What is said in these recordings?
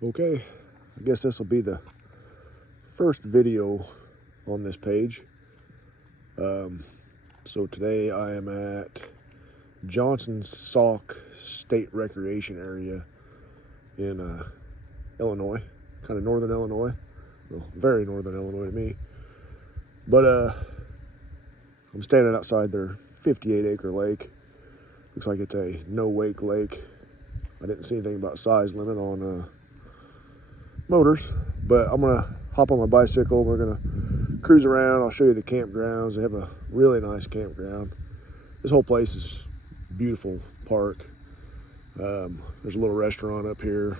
Okay, I guess this will be the first video on this page. So today I am at Johnson-Sauk State Recreation Area in Illinois, kind of northern Illinois. Well, very northern Illinois to me. But I'm standing outside their 58-acre lake. Looks like it's a no-wake lake. I didn't see anything about size limit on motors, but I'm gonna hop on my bicycle. We're gonna cruise around. I'll show you the campgrounds. They have a really nice campground. This whole place is a beautiful park. There's a little restaurant up here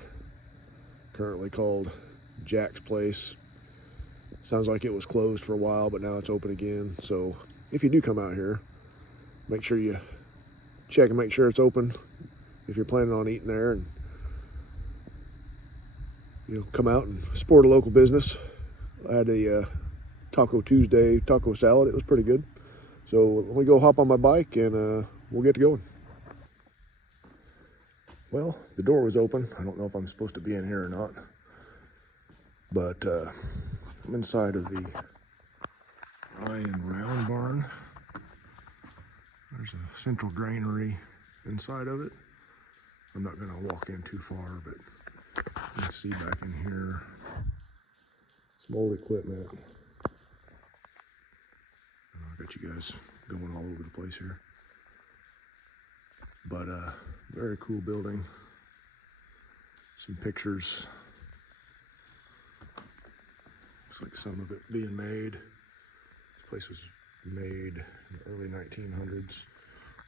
currently called Jack's Place. Sounds like it was closed for a while, but now it's open again. So if you do come out here, make sure you check and make sure it's open if you're planning on eating there, and come out and support a local business. I had a Taco Tuesday taco salad. It was pretty good. So let me go hop on my bike and we'll get to going. Well, the door was open. I don't know if I'm supposed to be in here or not, but I'm inside of the Ryan Round Barn. There's a central granary inside of it. I'm not gonna walk in too far, but you can see back in here some old equipment. I got you guys going all over the place here. But very cool building. Some pictures. Looks like some of it being made. This place was made in the early 1900s.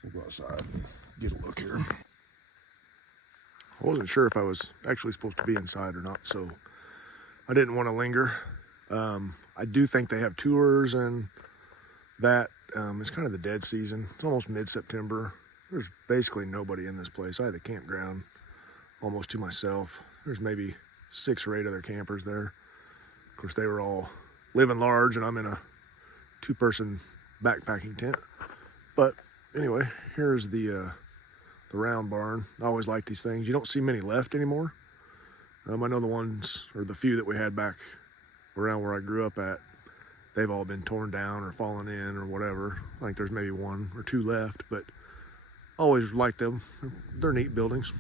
We'll go outside and get a look here. I wasn't sure if I was actually supposed to be inside or not, so I didn't want to linger. I do think they have tours, and that it's kind of the dead season. It's almost mid-September. There's basically nobody in this place. I had the campground almost to myself. There's maybe 6 or 8 other campers there. Of course, they were all living large, and I'm in a 2-person backpacking tent. But anyway, here's the round barn. I always like these things. You don't see many left anymore. I know the ones, or the few that we had back around where I grew up at, they've all been torn down or fallen in or whatever. I think there's maybe 1 or 2 left, but I always like them. They're neat buildings.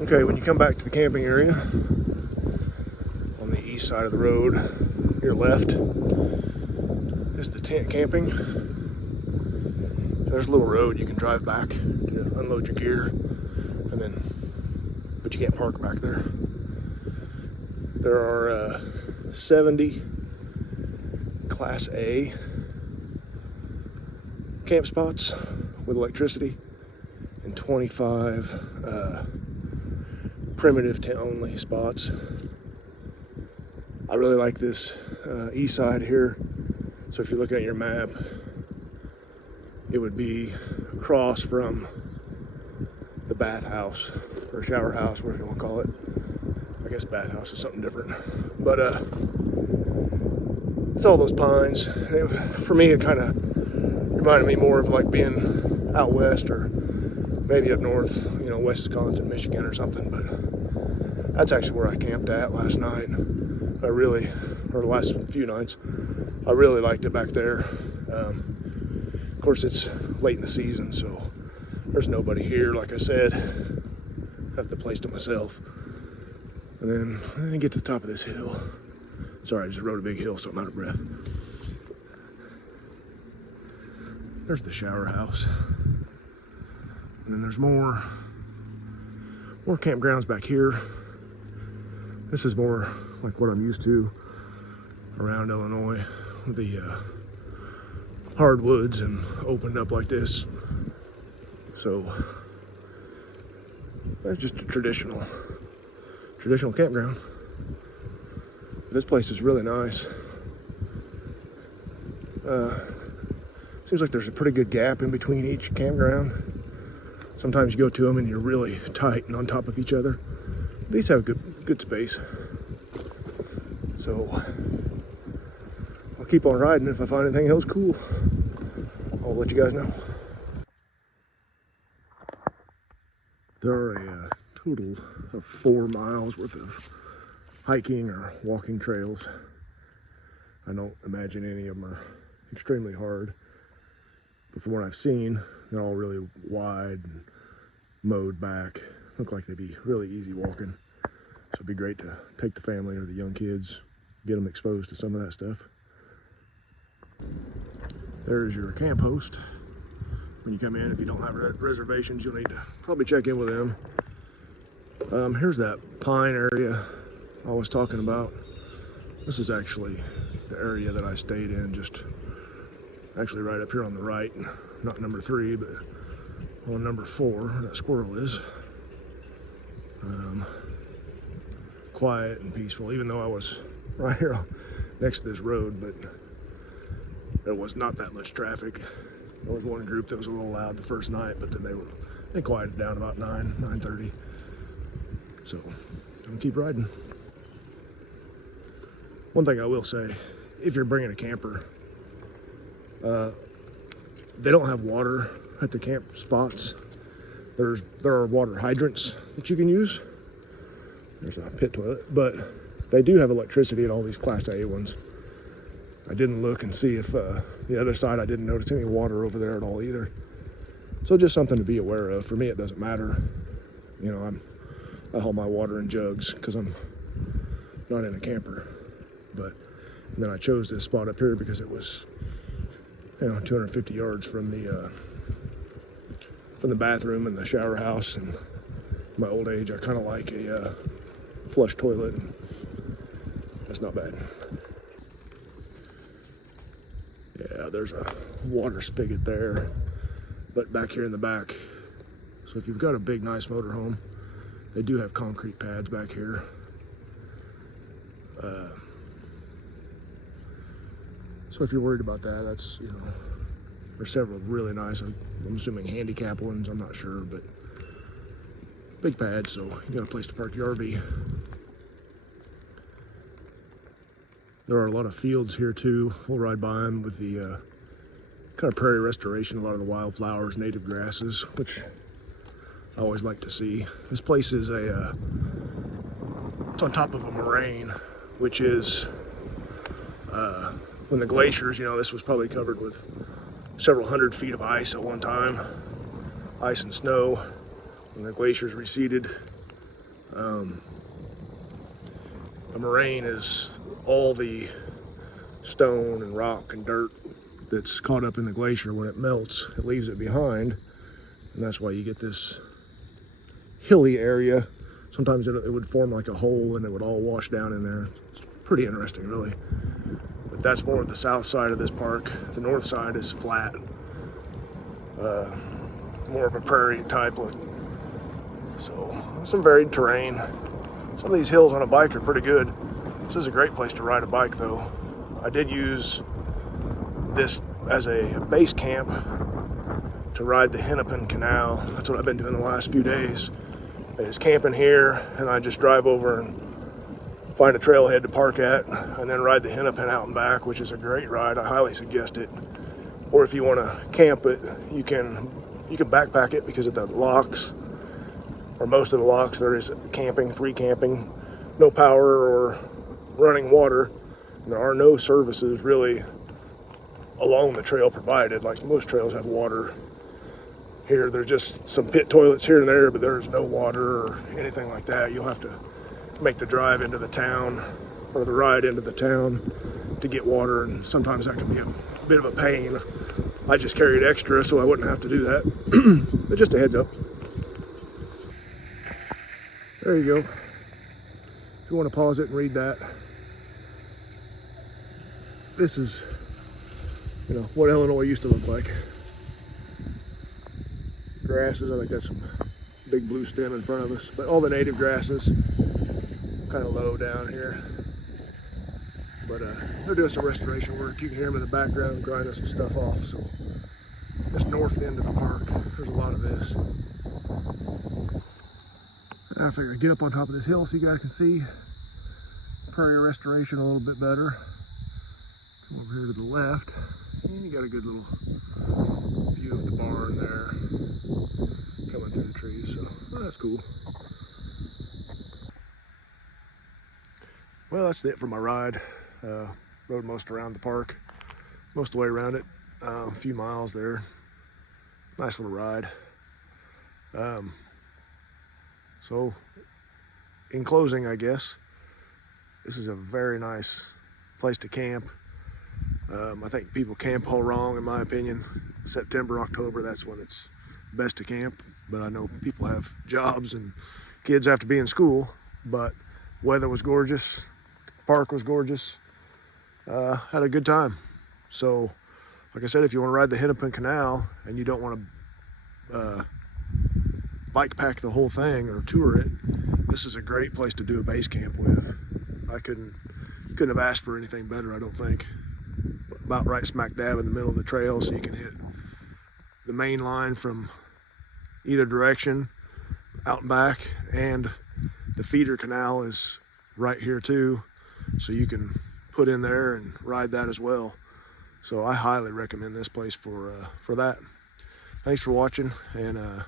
Okay, when you come back to the camping area, on the east side of the road, your left, is the tent camping. There's a little road you can drive back to unload your gear, and then, but you can't park back there. There are 70 Class A camp spots with electricity, and 25 primitive tent only spots. I really like this east side here. So if you're looking at your map, it would be across from the bathhouse or shower house, whatever you want to call it. I guess bathhouse is something different, but it's all those pines. For me, it kind of reminded me more of like being out west, or maybe up north, West Wisconsin, Michigan or something. But that's actually where I camped at last night. Or the last few nights, I really liked it back there. Of course, it's late in the season, so there's nobody here. Like I said, have the place to myself. And then I get to the top of this hill. Sorry, I just rode a big hill, so I'm out of breath. There's the shower house. And then there's more campgrounds back here. This is more like what I'm used to around Illinois, with the hardwoods and opened up like this. So that's just a traditional campground. This place is really nice. Seems like there's a pretty good gap in between each campground. Sometimes you go to them and you're really tight and on top of each other. These have good space. So I'll keep on riding. If I find anything else cool, I'll let you guys know. There are a total of 4 miles worth of hiking or walking trails. I don't imagine any of them are extremely hard, but from what I've seen, they're all really wide and mowed back. Look like they'd be really easy walking. So it'd be great to take the family or the young kids, get them exposed to some of that stuff. There's your camp host. When you come in, if you don't have reservations, you'll need to probably check in with them. Here's that pine area I was talking about. This is actually the area that I stayed in, just actually right up here on the right, not number 3, but on number 4, that squirrel is. Quiet and peaceful, even though I was right here next to this road, but there was not that much traffic. There was one group that was a little loud the first night, but then they quieted down about 9:30. So I'm gonna keep riding. One thing I will say, if you're bringing a camper, they don't have water at the camp spots. There are water hydrants that you can use. There's a pit toilet, but they do have electricity at all these Class A ones. I didn't look and see if the other side, I didn't notice any water over there at all either. So just something to be aware of. For me, it doesn't matter. You know, I haul my water in jugs because I'm not in a camper. But then I chose this spot up here because it was, 250 yards from the bathroom and the shower house. And my old age, I kind of like a flush toilet, and that's not bad. Yeah, there's a water spigot there, but back here in the back. So if you've got a big, nice motorhome, they do have concrete pads back here. So if you're worried about that, that's, there's several really nice, I'm assuming handicap ones, I'm not sure, but big pad, so you got a place to park your RV. There are a lot of fields here too. We'll ride by them with the kind of prairie restoration, a lot of the wildflowers, native grasses, which I always like to see. This place is it's on top of a moraine, which is when the glaciers, this was probably covered with several hundred feet of ice at one time, ice and snow. When the glaciers receded, a moraine is all the stone and rock and dirt that's caught up in the glacier. When it melts, it leaves it behind, and that's why you get this hilly area. Sometimes it would form like a hole and it would all wash down in there. It's pretty interesting, really. But that's more of the south side of this park. The north side is flat, more of a prairie type look. So some varied terrain. Some of these hills on a bike are pretty good. This is a great place to ride a bike though. I did use this as a base camp to ride the Hennepin Canal. That's what I've been doing the last few days. Is camping here, and I just drive over and find a trailhead to park at, and then ride the Hennepin out and back, which is a great ride. I highly suggest it. Or if you want to camp it, you can backpack it, because at the locks, or most of the locks, there is camping, free camping, no power or running water. And there are no services really along the trail provided. Like most trails have water. Here, there's just some pit toilets here and there, but there's no water or anything like that. You'll have to make the drive into the town, or the ride into the town, to get water, and sometimes that can be a bit of a pain. I just carried extra so I wouldn't have to do that. But just a heads up. There you go. If you want to pause it and read that. This is, what Illinois used to look like. Grasses, I think that's some big blue stem in front of us, but all the native grasses, kind of low down here. But they're doing some restoration work. You can hear them in the background grinding some stuff off. So this north end of the park, there's a lot of this. I figured I'd get up on top of this hill so you guys can see prairie restoration a little bit better. Come over here to the left, and you got a good little view of the barn there coming through the trees, so that's cool. well, that's it for my ride. Rode most around the park, most of the way around it, a few miles there. Nice little ride. So in closing, I guess, this is a very nice place to camp. I think people camp all wrong, in my opinion. September, October, that's when it's best to camp. But I know people have jobs and kids have to be in school, but weather was gorgeous, park was gorgeous, had a good time. So, like I said, if you want to ride the Hennepin Canal and you don't want to bike pack the whole thing or tour it, this is a great place to do a base camp with. I couldn't have asked for anything better, I don't think. About right smack dab in the middle of the trail, so you can hit the main line from either direction, out and back, and the feeder canal is right here too, so you can put in there and ride that as well. So I highly recommend this place for that. Thanks for watching, and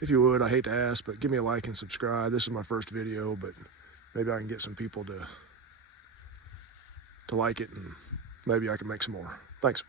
if you would, I hate to ask, but give me a like and subscribe. This is my first video, but maybe I can get some people to like it, and maybe I can make some more. Thanks.